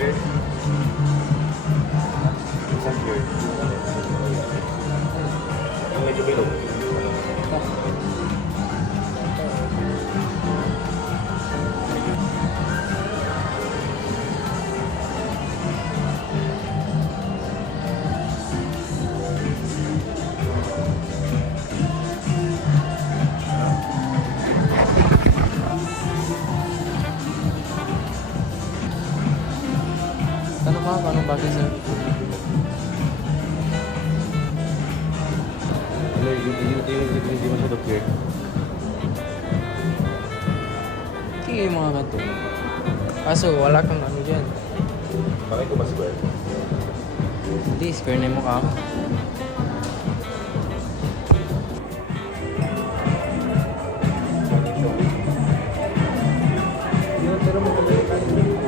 clear. Isang clear. Yung medyo below. Anong bagay sir? Ano, hindi masyado clear. Kaya yung mga ganito. Kaso wala kang ano dyan. Bakit ko ma-square? Hindi, square na yung mukha mo. Pero maganda yung kanin.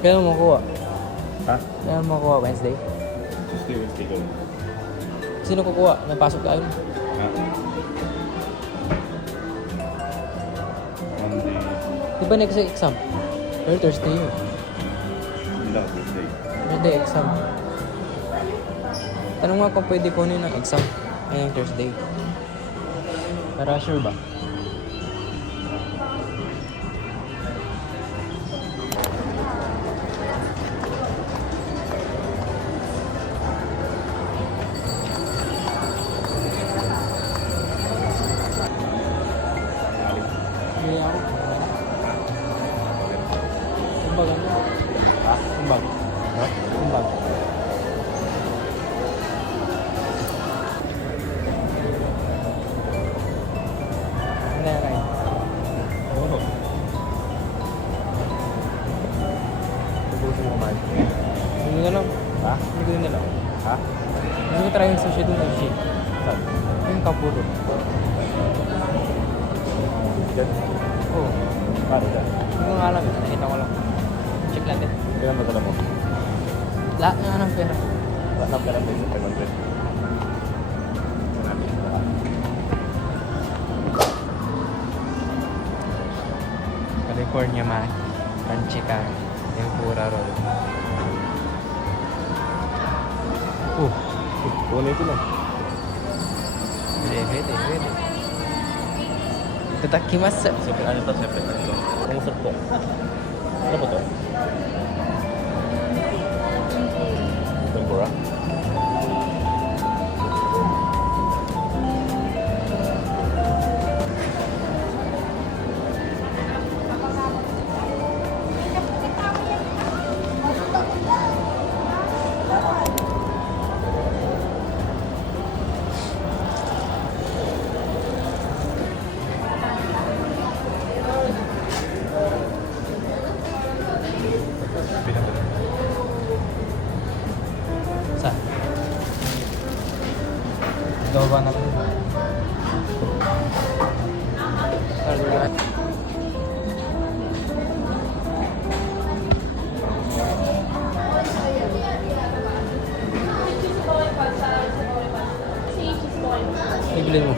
Kailan mo makuha? Ha? Kailan mo makuha? Wednesday? Wednesday ko. Sino kukuha? Napasok tayo. Ha? Monday. Di ba next exam? Or Thursday yun? Hindi lang, Thursday. Thursday exam. Tanong nga kung pwede kunin ng exam ngayong Thursday. Para sure ba? Hindi ako. Kumbag ano? Ha? Kumbag. Ha? Kumbag. Ano yan kayo? Oo. Tubusin mo man. Hindi na lang. Ha? Hindi na lang. Ha? Hindi ko try yung sushi doon ng shit. Saan? Yung kapuro. Diyan? Oo. Paano dyan? Hindi ko nga alam. Nakita ko lang. Check natin. Kailan ba dala mo? Lahat nga ng pera. Wala ka lang din 500. California man. Panchika. Tempura roll. Kunin ito lang. Pwede. Tatakimasu. Siyempre, ano to? Siyempre, ano? Kumusap to. Ano ba to? Tempura? Sa? Gawa na lang. Ibilin mo.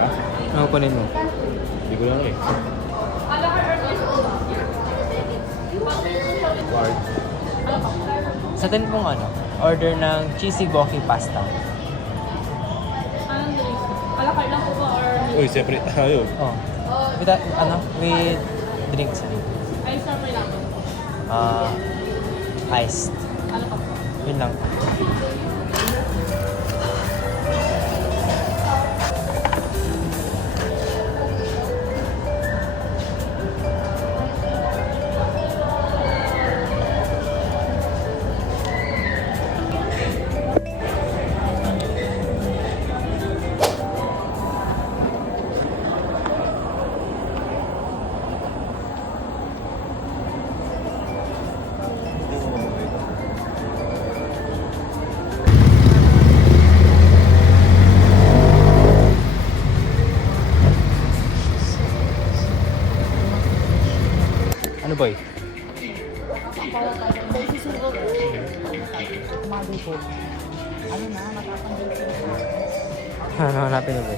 Ha? Ano kunin mo? Hindi ko lang eh. Card. Sa atin pong order ng cheesy goki pasta. Anong drink? Alakar lang po ba or Uy, separate tayo. Oh. With with drinks. ice or pineapple? Iced. Ano pa po? Yun lang. po. Ano na, matatanggol sila sa akin. Ano hanapin mo ba?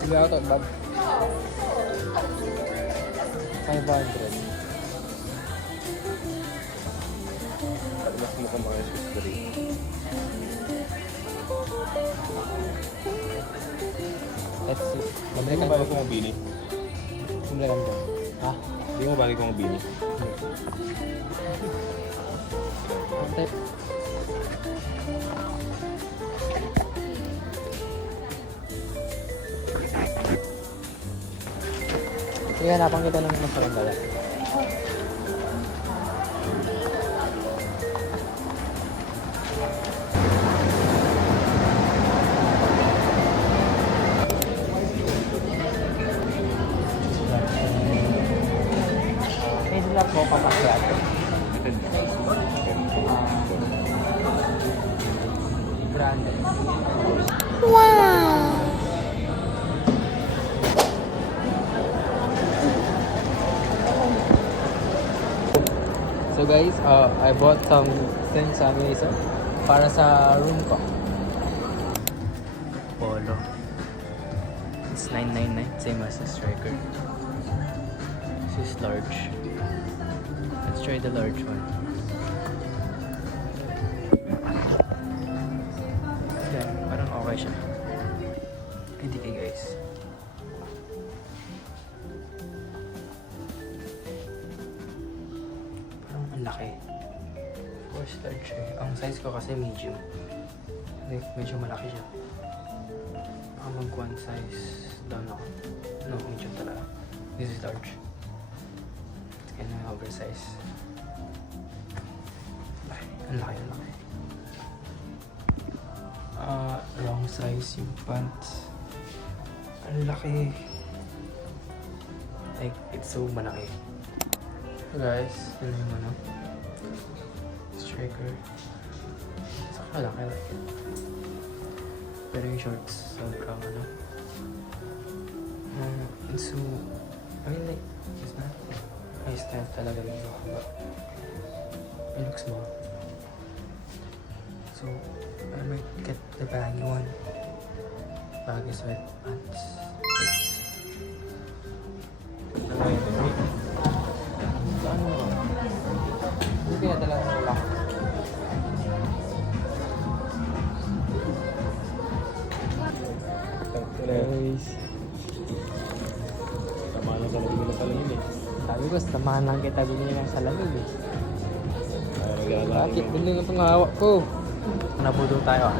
Sige ako bag. 500. Mas mukhang mga history. Let's see. Bumili Hindi ka mo ba? balik kung mabini? Bumili ka ba? Ha? Hindi mo balik kung mabini? Type. Sige, hanapan kita ng masarang dala. May dilap mo pa masyado. Branded. So guys, I bought some things sa Amazon para sa room ko. Polo. It's $9.99, same as the Striker. This is large. Let's try the large one. Yeah, parang okay siya. Hindi kay guys. Parang ang laki. Force large eh. Ang size ko kasi medium. Like, medyo malaki siya. Baka mag one size down ako. No, medium talaga. This is large. It's kinda oversized. Ang laki, ang laki. Wrong size yung pants. Ang laki. Like, it's so malaki. So guys, yun yung ano. Striker. Saka malaki. Pero yung shorts, sobrang ano. It's so, I mean like, it's not my style talaga dito. But it looks small. So, I might get the baggy one. Baggy sweatpants. Ano? Hindi pinadala ko lang. Guys, Tama na sa labing na salamin eh. sabi ko, samahan lang kita bumili ng salamin eh. Ay, naglalaki. Bakit? Bili na itong hawak ko. Nabudo tayo ah.